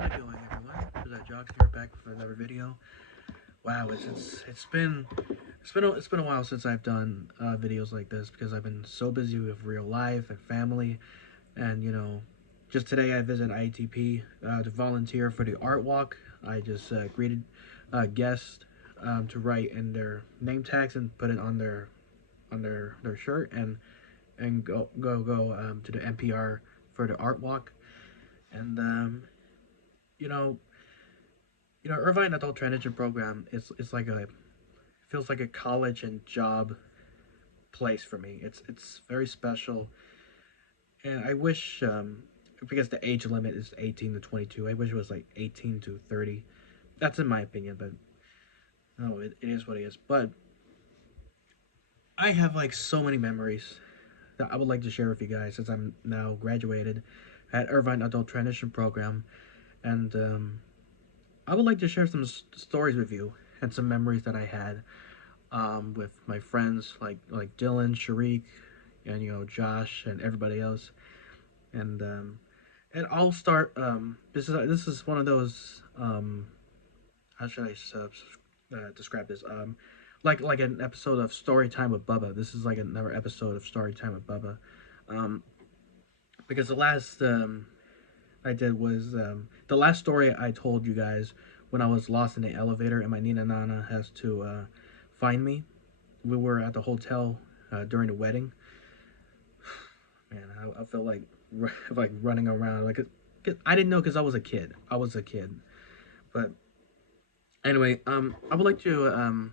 How's it going, everyone? This is Jox here, back with another video. Wow, it's been a while since I've done videos like this because I've been so busy with real life and family, and just today I visited ITP to volunteer for the art walk. I just greeted guests to write in their name tags and put it on their shirt and go to the NPR for the art walk. And you know Irvine Adult Transition Program is like a feels like a college and job place for me. It's very special, and I wish because the age limit is 18 to 22. I wish it was like 18 to 30. That's in my opinion, but no, it is what it is. But I have like so many memories that I would like to share with you guys since I'm now graduated at Irvine Adult Transition Program, and I would like to share some stories with you and some memories that I had with my friends like Dylan, Sharik, and Josh and everybody else. And I'll start. This is one of those. How should I describe this? Like an episode of Story Time with Bubba. This is like another episode of Story Time with Bubba. Um, because the last I did was the last story I told you guys when I was lost in the elevator and my Nina Nana has to find me. We were at the hotel during the wedding. Man, I felt like like running around like I didn't know because I was a kid. I was a kid, but anyway, I would like to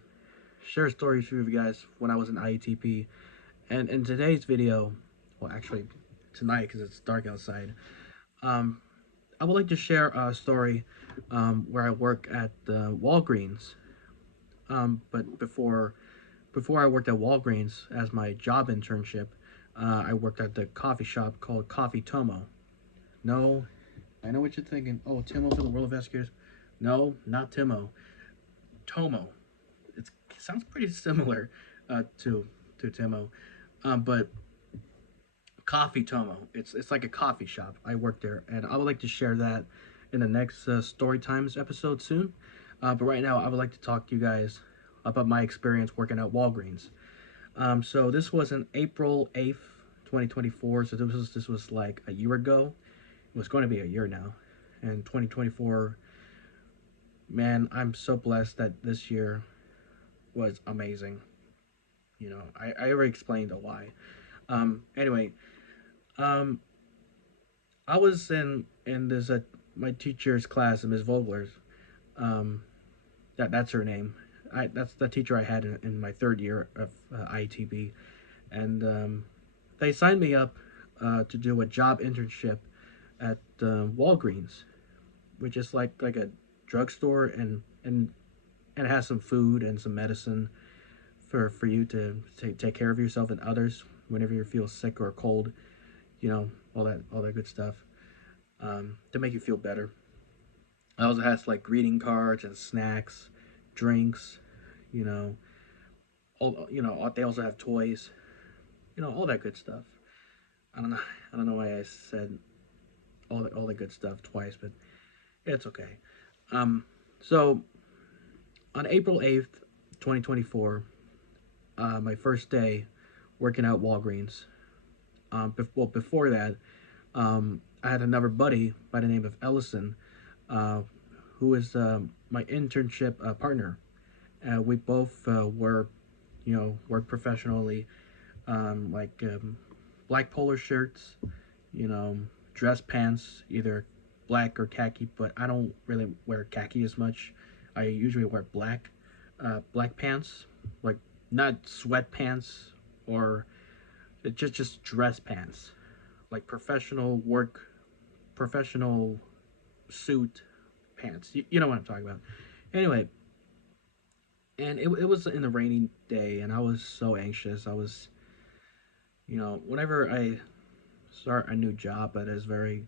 share stories with you guys when I was in IETP, and in today's video, well, actually tonight because it's dark outside. Um, I would like to share a story where I work at Wal-Greens. But before I worked at Wal-Greens as my job internship, I worked at the coffee shop called Coffee Tomo. No, I know what you're thinking. Oh, Timo for the World of Vasculators. No, not Timo. Tomo. It sounds pretty similar to Timo, but Coffee Tomo. It's like a coffee shop. I work there, and I would like to share that in the next Story Times episode soon. But right now, I would like to talk to you guys about my experience working at Walgreens. So this was on April 8th, 2024. So this was like a year ago. It was going to be a year now, and 2024. Man, I'm so blessed that this year was amazing. I already explained the why. Anyway, um, I was in this my teacher's class, Ms. Vogler's. Um, that's her name. That's the teacher I had in my third year of ITB, and they signed me up to do a job internship at Walgreens, which is like a drugstore, and it has some food and some medicine for you to take care of yourself and others whenever you feel sick or cold. All that good stuff to make you feel better. It also has like greeting cards and snacks, drinks. You know, they also have toys. All that good stuff. I don't know. I don't know why I said all the good stuff twice, but it's okay. So on April 8th, 2024, my first day working at Walgreens. Before that, I had another buddy by the name of Ellison, uh, who is my internship partner. We both work professionally, like black polo shirts, you know, dress pants, either black or khaki, but I don't really wear khaki as much. I usually wear black pants, like not sweatpants or just dress pants, like professional suit pants. You know what I'm talking about. Anyway, and it was in a rainy day, and I was so anxious. I was, whenever I start a new job that is very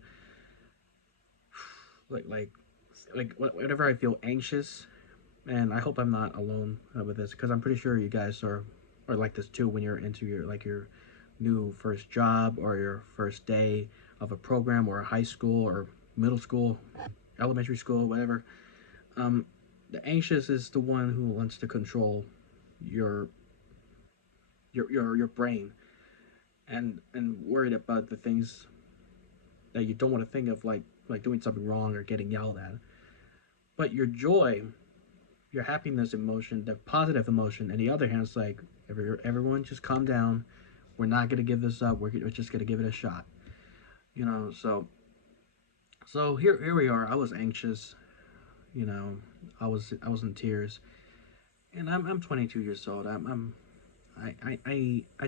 like like whenever I feel anxious, and I hope I'm not alone with this because I'm pretty sure you guys are like this too when you're into your new first job or your first day of a program or a high school or middle school. elementary school, whatever. Um, the anxious is the one who wants to control your your brain and worried about the things that you don't want to think of, like doing something wrong or getting yelled at. But your joy, your happiness emotion, the positive emotion, and the other hand, is like everyone just calm down. We're not gonna give this up. We're just gonna give it a shot. You know, so here we are. I was anxious. You know, I was in tears, and I'm 22 years old. I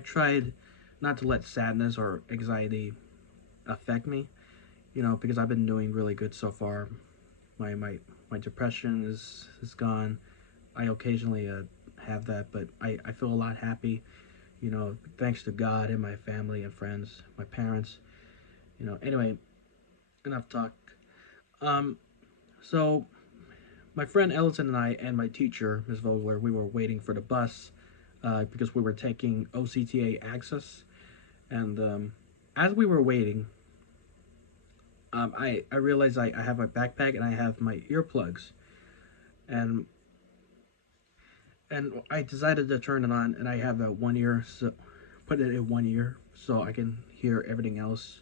tried not to let sadness or anxiety affect me. You know, because I've been doing really good so far. My depression is gone. I occasionally have that, but I feel a lot happy. You know, thanks to God and my family and friends, my parents. You know, anyway, enough talk. Um, so my friend Ellison and I and my teacher, Ms. Vogler, we were waiting for the bus because we were taking OCTA access, and as we were waiting, I realized I have my backpack and I have my earplugs, and I decided to turn it on, and I have that one ear, so put it in one ear so I can hear everything else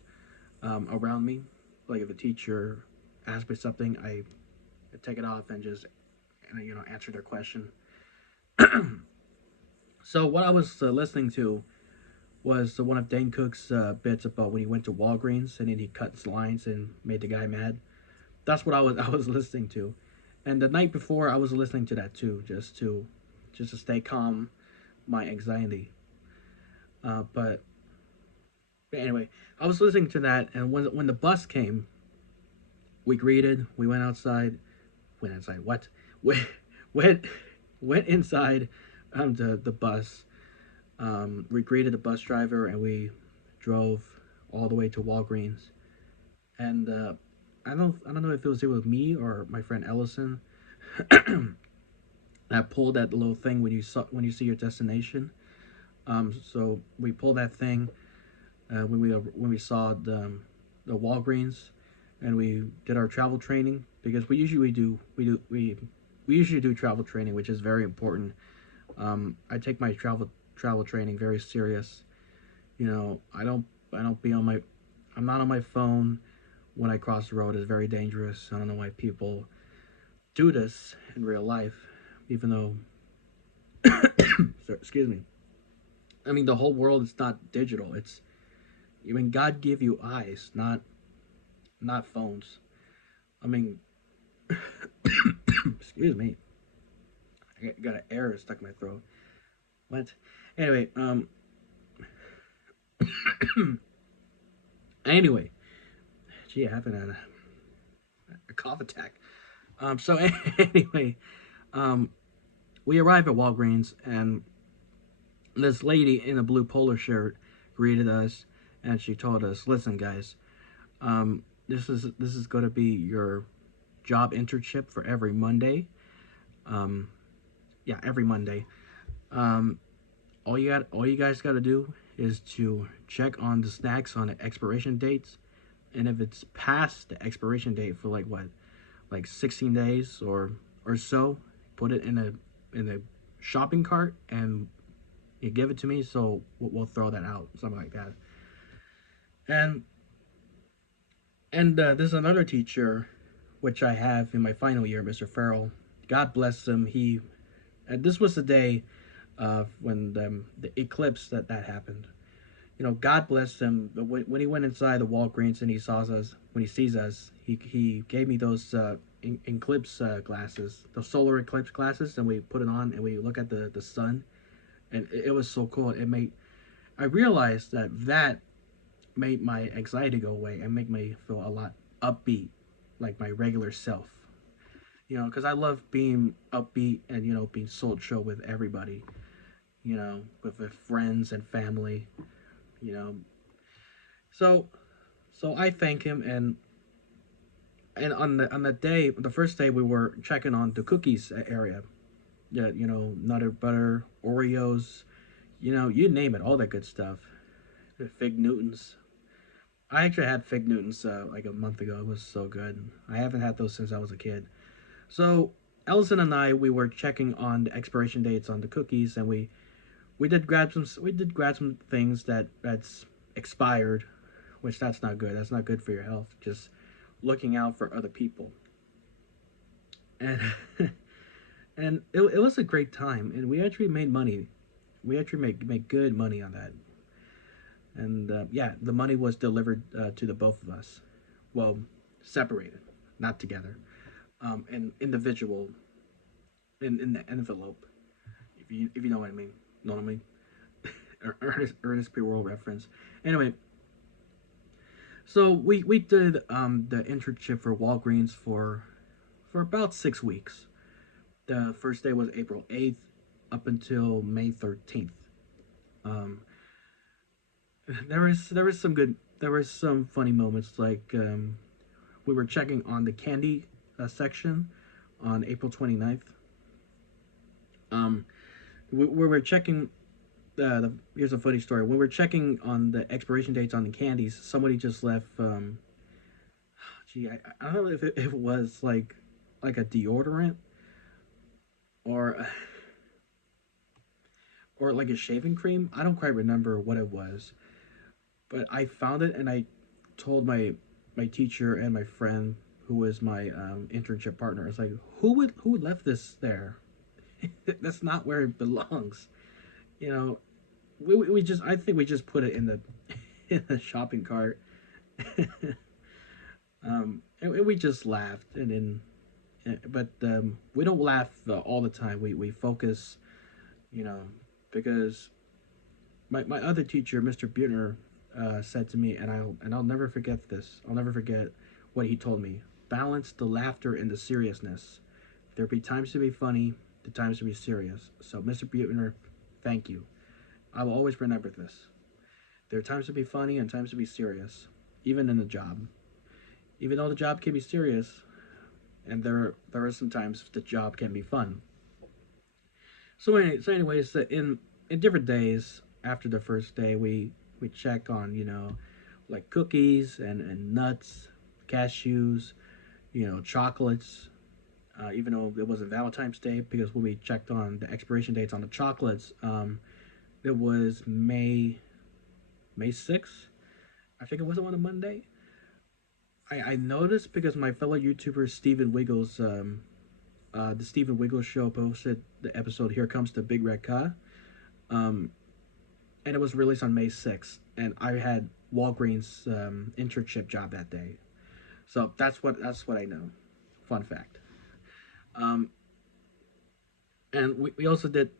around me. Like if a teacher asks me something, I take it off and just answer their question. So what I was listening to was one of Dane Cook's bits about when he went to Wal-Greens and then he cut his lines and made the guy mad. That's what I was listening to, and the night before I was listening to that too, just to stay calm, my anxiety. But anyway, I was listening to that, and when the bus came, we greeted, we went outside. What? We went went inside the bus. We greeted the bus driver, and we drove all the way to Wal-Greens. And I don't know if it was me or my friend Ellison that pulled that little thing when you see your destination. So we pulled that thing when we saw the Wal-Greens, and we did our travel training because we usually do travel training, which is very important. I take my travel training very serious. You know, I don't be on my I'm not on my phone when I cross the road. It's very dangerous. I don't know why people do this in real life, even though excuse me. I mean, the whole world is not digital. God gave you eyes, not phones. I mean, excuse me. I got an error stuck in my throat. What? Anyway, anyway, gee, I having a cough attack. So anyway, um, we arrived at Walgreens, and this lady in a blue polo shirt greeted us, and she told us, "Listen, guys, this is going to be your job internship for every Monday. Um, yeah, every Monday. Um, all you guys got to do is to check on the snacks on the expiration dates, and if it's past the expiration date for like 16 days or so, put it in a shopping cart and you give it to me, so we'll throw that out, something like that." And there's another teacher, which I have in my final year, Mr. Farrell. God bless him. And this was the day when the eclipse that happened. You know, God bless him. But when he went inside the Walgreens and he saw us, when he sees us, he gave me those eclipse glasses, those solar eclipse glasses, and we put it on and we look at the sun, and it was so cool. I realized that made my anxiety go away and make me feel a lot upbeat, like my regular self. You know, because I love being upbeat and being social with everybody. You know, with friends and family. You know, so I thank him, and on the first day we were checking on the cookies area. Yeah, Nutter Butter, Oreos, you name it, all that good stuff. The Fig Newtons. I actually had fig Newtons like a month ago. It was so good. I haven't had those since I was a kid. So Ellison and I, we were checking on the expiration dates on the cookies, and we did grab some things that's expired, which that's not good. That's not good for your health. Just looking out for other people, and and it was a great time, and we actually made money. We actually make good money on that, and yeah, the money was delivered to the both of us. Well, separated, not together. And individual in the envelope. If you know what I mean, know what I mean. Ernest P. Worrell reference. Anyway, so we did the internship for Wal-Greens for about 6 weeks. The first day was April 8th up until May 13th. Um, there was some funny moments like we were checking on the candy section on April 29th. Um, we were checking here's a funny story. When we were checking on the expiration dates on the candies, somebody just left. I don't know if it was like a deodorant or or like a shaving cream. I don't quite remember what it was, but I found it and I told my teacher and my friend who was my internship partner. It's like who left this there? That's not where it belongs. You know, we just I think we just put it in the in the shopping cart. And we just laughed and then but we don't laugh all the time. We focus, you know, because my other teacher, Mr. Buettner, said to me, and I'll never forget this. I'll never forget what he told me. Balance the laughter and the seriousness. There be times to be funny, the times to be serious. So, Mr. Buettner, thank you. I will always remember this. There are times to be funny and times to be serious, even in the job. Even though the job can be serious, and there are some times the job can be fun. Anyways, in different days after the first day, we check on like cookies and nuts, cashews, chocolates. Even though it wasn't Valentine's Day, because when we checked on the expiration dates on the chocolates, it was May 6th. I think it wasn't on a Monday. I noticed because my fellow YouTuber Steven Wiggles, the Steven Wiggles show posted the episode "Here Comes the Big Red Car," um, and it was released on May 6th. And I had Wal-Greens internship job that day, so that's what I know. Fun fact. Um, and we also did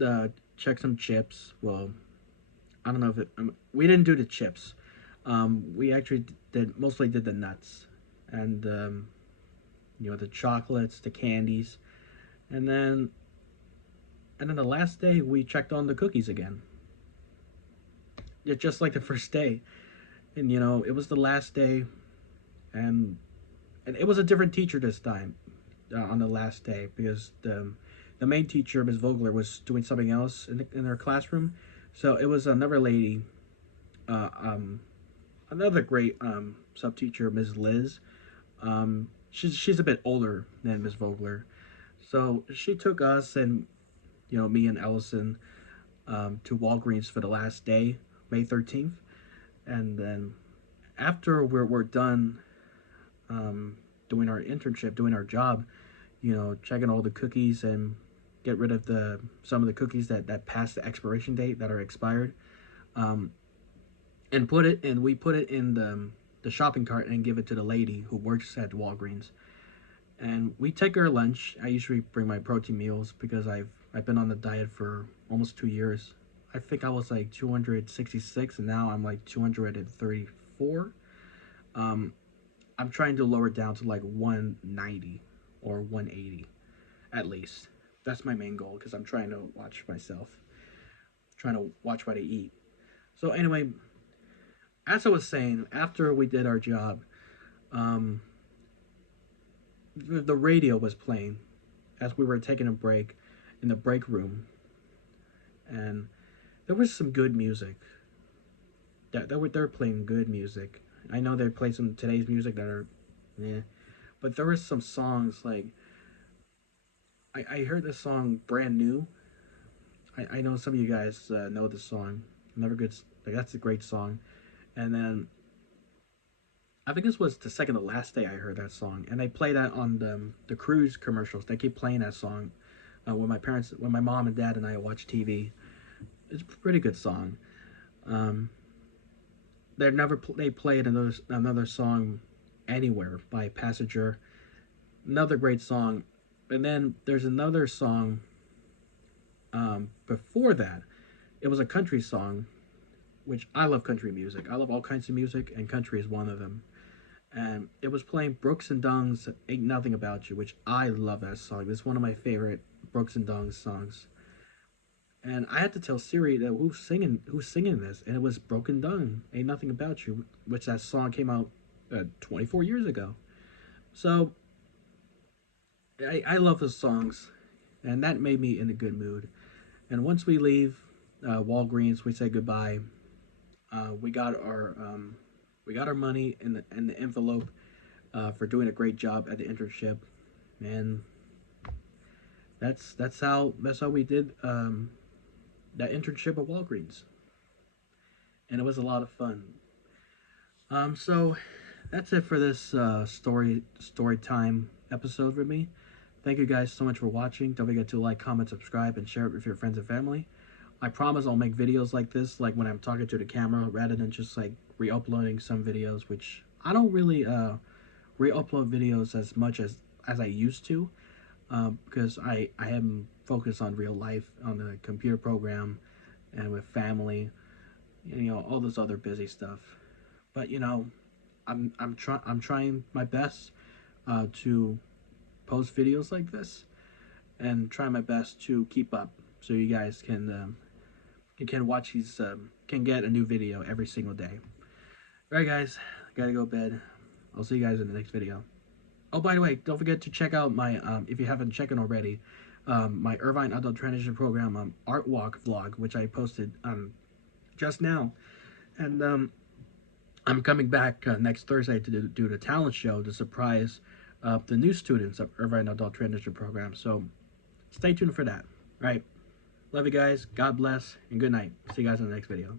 check some chips. Well, I don't know if we didn't do the chips. We actually did mostly did the nuts and the chocolates, the candies, and then the last day we checked on the cookies again. Yeah, just like the first day, and it was the last day, and it was a different teacher this time on the last day because the main teacher, Ms. Vogler, was doing something else in her classroom, so it was another lady, uh, um, another great sub teacher, Ms. Liz. She's a bit older than Ms. Vogler, so she took us and me and Ellison to Wal-Greens for the last day, May 13th, and then after we're done um, doing our internship, doing our job, checking all the cookies and get rid of the some of the cookies that passed the expiration date that are expired, um, and we put it in the shopping cart and give it to the lady who works at Wal-Greens. And we take our lunch. I usually bring my protein meals because I've been on the diet for almost 2 years. I think I was like 266 and now I'm like 234. Um, I'm trying to lower it down to like 190 or 180 at least. That's my main goal because I'm trying to watch myself, trying to watch what I eat. So anyway, as I was saying, after we did our job, um, the radio was playing as we were taking a break in the break room, and there was some good music. They were playing good music, I know they play some today's music that are, yeah, but there were some songs like I heard this song brand new. I know some of you guys know this song. Never good. Like that's a great song. And then I think this was the second to last day I heard that song, and they play that on the cruise commercials. They keep playing that song when my mom and dad and I watch TV. It's a pretty good song. Um, they played another song anywhere by Passenger. Another great song, and then there's another song before that. It was a country song, which I love country music. I love all kinds of music, and country is one of them. And it was playing Brooks and Dunn's "Ain't Nothing About You," which I love that song. It's one of my favorite Brooks and Dunn songs. And I had to tell Siri that who's singing this, and it was Broken Dunn, "Ain't Nothing About You," which that song came out 24 years ago. So I love those songs, and that made me in a good mood. And once we leave Wal-Greens, we say goodbye. Uh, we got our um, we got our money in the envelope for doing a great job at the internship, and that's how we did that internship at Wal-Greens, and it was a lot of fun. So that's it for this story time episode with me. Thank you guys so much for watching. Don't forget to like, comment, subscribe, and share it with your friends and family. I promise I'll make videos like this, like when I'm talking to the camera, rather than just like re-uploading some videos, which I don't really re-upload videos as much as I used to, because I am focused on real life, on the computer program, and with family, and, all this other busy stuff. But I'm trying my best to post videos like this, and try my best to keep up, so you guys can watch these can get a new video every single day. All right, guys, gotta go to bed. I'll see you guys in the next video. Oh, by the way, don't forget to check out my if you haven't checked it already, my Irvine Adult Transition Program art walk vlog, which I posted just now, and I'm coming back next Thursday to do the talent show to surprise the new students of Irvine Adult Transition Program. So stay tuned for that. All right. Love you guys. God bless and good night. See you guys in the next video.